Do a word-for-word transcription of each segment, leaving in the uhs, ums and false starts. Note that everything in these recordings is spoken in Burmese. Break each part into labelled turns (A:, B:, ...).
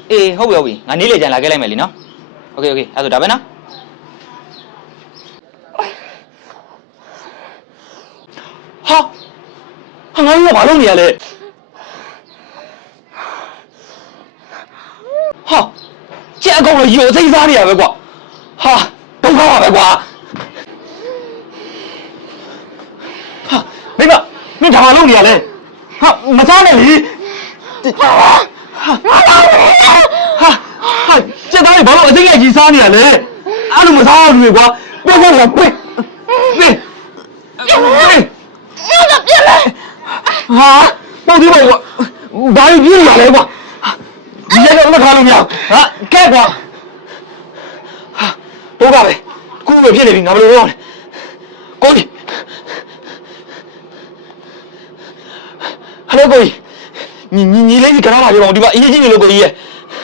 A: အေးဟုတ်ပြီဟုတ်ပြီငါနေ့လေကြံလာခဲ့လိုက်မယ်လीနော်โอเคโอเคအဲ့ဒါဆိုဒါပဲနော်ဟာဟာငါတို့ကဘာလုပ်နေရလဲဟာကြက်အကောင်လည်းရိုသိမ်းစားနေရပဲကွာဟာဒုက္ခပါပဲကွာဟာမိမမင်းဒါမှလုပ်နေရလဲဟာမစားနဲ့လေဟာဟာဟာကြက်သားတွေဘာလို့အသိလိုက်ကြီးစားနေရလဲအဲ့လိုမစားရဘူးလေကွာပြတ်သွားကွေးပြင်းပြင်းပြင်းပြင်းဟာပေါ့ဒီပေါ့ဘာလို့ပြင်းရလဲကွာဒီလည်းတော့မထားလို့မရဟာကဲကွာဟာတော့ကပဲခုပဲဖြစ်နေပြီငါဘယ်လိုလုပ်ရလဲကိုကြီးဟယ်လိုကိုကြီးညီညီညီလေးကြီးကနားလာပြပါဦးဒီမှာအရေးကြီးနေလို့ကိုကြီးရဲ့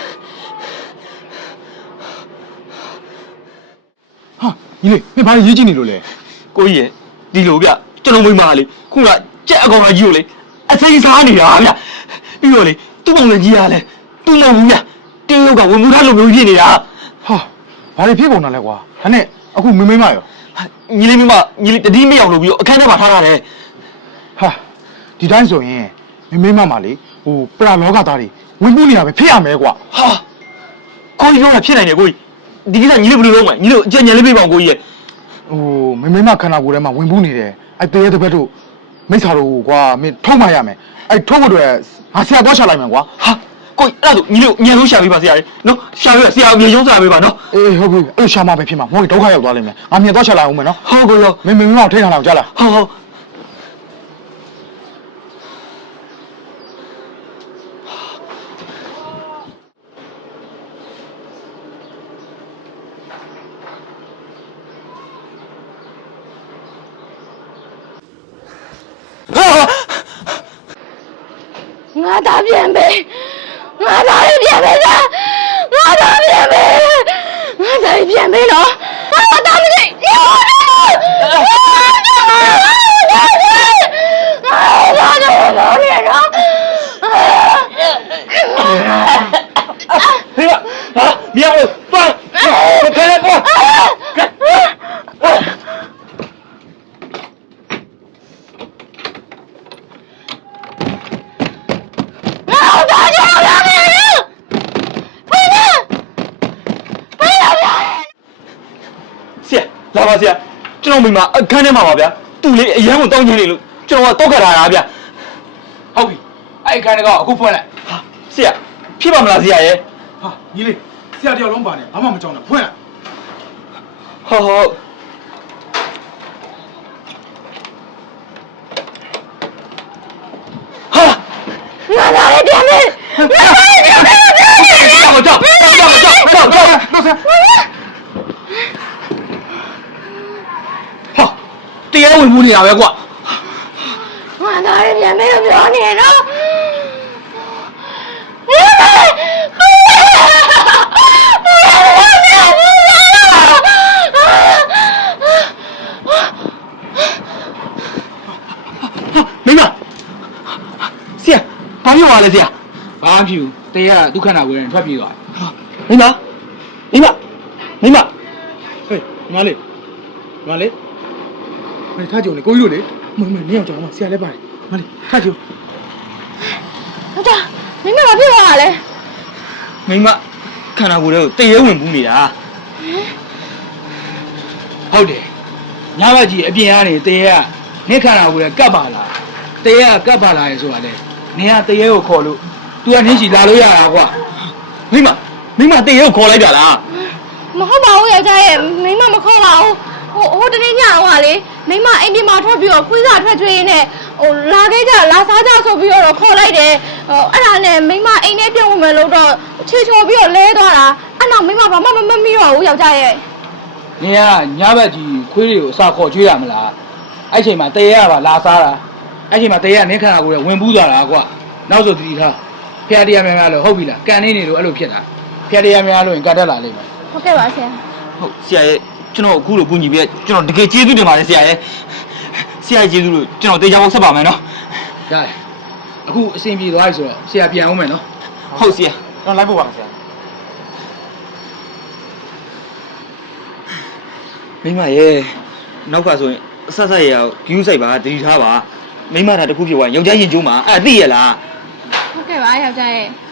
B: ဟာညီလေးမင်းဘာရေးကြည့်နေလို့လဲ
A: ကိုကြီးရဲ့ဒီလိုဗျကျွန်တော်မိမလေးခုကကြက်အကောင်ကြီးကိုလေအစိမ်းစားနေတာဗျပြီးတော့လေသူ့ပုံလေးကြီးရလဲသူ့မဟုတ်ဘူးဗျတေးရုပ်ကဝင်မှုထားလို့မျိုးဖြစ်နေတာ
B: ဟာဘာတွေဖြစ်ကုန်တာလဲကွာဒါနဲ့အခုမင်းမရော
A: ညီလေးမိမညီလေးတတိမရောက်လို့ပြီးတော့အခန်းထဲမှာထားထားတယ်
B: ဟာဒီတိုင်းဆိုရင်မင်းမမလေးဟိုပရာလောကသားတွေဝင်မှုနေရပဲဖြစ်ရမယ်ကွာ
A: ဟာကိုကြီးရောတာဖြစ်နိုင်တယ်ကိုကြီးဒီကိစ္စညီလေးဘယ်လိုလုပ်မလဲညီလေးအကျဉ်းညံလေးပြပါအောင်ကိုကြီးရဲ့
B: ဟိုမင်းမခန္ဓာကိုယ်ထဲမှာဝင်မှုနေတယ်အဲ့တရေတစ်ပတ်တို့မိစ္ဆာတို့ကွာမင်းထုတ်မှရမယ်အဲ့ထုတ်ဖို့အတွက်ငါဆရာသွားရှာလိုက်မယ်ကွာ
A: ဟာကိုကြီးအဲ့ဒါဆိုညီလေးကိုအမြန်ဆုံးရှာပေးပါဆရာကြီးနော်ရှာပေးဆရာအမြန်ဆုံးရှာပေးပါနော်
B: အေးဟုတ်ပြီအဲ့ရှာမှပဲဖြစ်မှာမဟုတ်ရင်ဒုက္ခရောက်သွားလိမ့်မယ်ငါမြန်သွားရှာလိုက်အောင်မယ်နော်
A: ဟုတ်ကိုရော
B: မင်းမင်းမထိတ်ထားအောင်ကြားလား
A: ဟုတ်ဟုတ်
C: ငါသားပြန်ပဲငါသားပြန်ပဲငါသားပြန်ပဲငါသားပြန်ပဲနော်ငါသားမသိညောနော်ငါသားတော့တော့ရနော်
A: ဟေးဟာမြောက်သွားခဲလဲကွာလာပါဆရာကျွန်တော်မိမအခန်းထဲမှာပါဗျာသူ့လေးအရန်ကိုတောင်းချင်နေလို့ကျွန်တော်ကတောက်ခတ်ထားတာဗျာ
D: ဟုတ်ပြီအဲ့အခန်းကတော့အခုဖွင့်လိုက်
A: ဟာဆရာဖြစ်ပါမလားဆရာရဲ့
B: ဟာညီလေးဆရာတယောက်လုံးပါတယ်ဘာမှမကြောက်နဲ့ဖွင့်လိုက်
A: ဟုတ်ဟုတ်ဟာ
C: ငါသားပြန်ပဲငါသားပြန်ပဲ
A: ကြောက်ကြောက်ကြောက်ကြောက်ကြောက်ကြောက်ကြောက်လို့ဆရာတရားဝင်မှုနေတာပဲကွာ
C: ငါသားပြန်ပဲလို့ပြောနေတော့
A: မိမဆရာဘာပြောပါလဲဆရာ
D: ဘာမှဖြစ်ဘူးတရားကဒုက္ခနာကိုယ်ရင်ထွက်ပြေးသွား
A: တယ်မိမမိမမိမ
B: ဟေးညီမလေးညီမလေးမင်းထားကြုံလေကိုကြီးတို့လေမင်းမင်းနေအောင်ကြောင်မဆရာလည်းပါတယ်မလေးထားကြုံ
C: ဟုတ်တာမင်းမဘာဖြစ်သွားတာလဲ
A: မိမခန္ဓာကိုယ်တွေကိုတရေဝင်ပူးနေတာ
D: ဟုတ်တယ်ညဘက်ကြီးအပြင်ကနေတရေကနေခန္ဓာကိုယ်ကကပ်ပါလားတရေကကပ်ပါလာရေဆိုတာလေနေကတရေကိုခေါ်လို့ तू ကနင်းချီလာလို့ရတာကွာ
A: မိမမိမတရေကိုခေါ်လိုက်တာလား
C: မဟုတ်ပါဘူးယောက်ျားရဲ့မိမမခေါ်ပါဘူးဟိုဟိုတနေ့ညအောင်ကလေမိမအိမ်ပြင်မှာထွက်ပြီးတော့ခွေးစားထွက်ကျွေးနေဟိုလာခဲ့ကြလာစားကြဆိုပြီးတော့ခေါ်လိုက်တယ်ဟိုအဲ့ဒါနဲ့မိမအိမ်ထဲပြုံးဝင်မယ်လို့တော့ချေချော်ပြီးတော့လဲသွားတာအဲ့တော့မိမဘာမှမမမီးတော့ဘူးယောက်ျားရဲ့
D: နေကညဘက်ကြီးခွေးတွေကိုအစာခေါ်ကျွေးရမလားအဲ့ချိန်မှာတရေကပါလာစားတာအဲ့ချိန်မှာတရေကနင်းခန္ဓာကိုယ်ဝင်ပူးသွားတာကွာနောက်ဆိုတတိထားဖျားတရားများများလို့ဟုတ်ပြီလားကန်နေနေလို့အဲ့လိုဖြစ်တာဖျားတရားများလို့ရင်ကတ်တက်လာလိမ့်မယ်
C: ဟုတ်ကဲ့ပါဆရာ
A: ဟုတ်ဆရာရဲ့ကျွန်တော်အခုလိုပူညီပြကျွန်တော်တကယ်ကျေးဇူးတင်ပါတယ်ဆရာရဲ့ဆရာကျေးဇူးလို့ကျွန်တော်တေချာပေါက်ဆက်ပါမယ်နော်
D: ရတယ်အခုအဆင်ပြေသွားပြီဆိုတော့ဆရာပြန်အောင်မယ်နော်
A: ဟုတ်ဆရာတော့လိုက်ဖို့ပါဆရာမိမရဲ့နောက်ကဆိုရင်အဆက်ဆက်ရဂယူးဆိုင်ပါတတိထားပါမိမတာတစ်ခုဖြစ်သွားရင်ယောက်ျားရင်ကျိုးမှာအဲ့သိရလား
C: ဟုတ်ကဲ့ပါယောက်ျားရဲ့